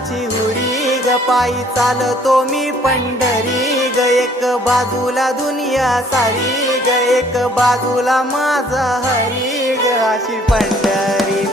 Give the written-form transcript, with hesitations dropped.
विठ्ठलाची हुरी ग पायी चालतो मी पंढरी ग एक बाजूला दुनिया सारी ग एक बाजूला माझा हरी ग अशी पंढरी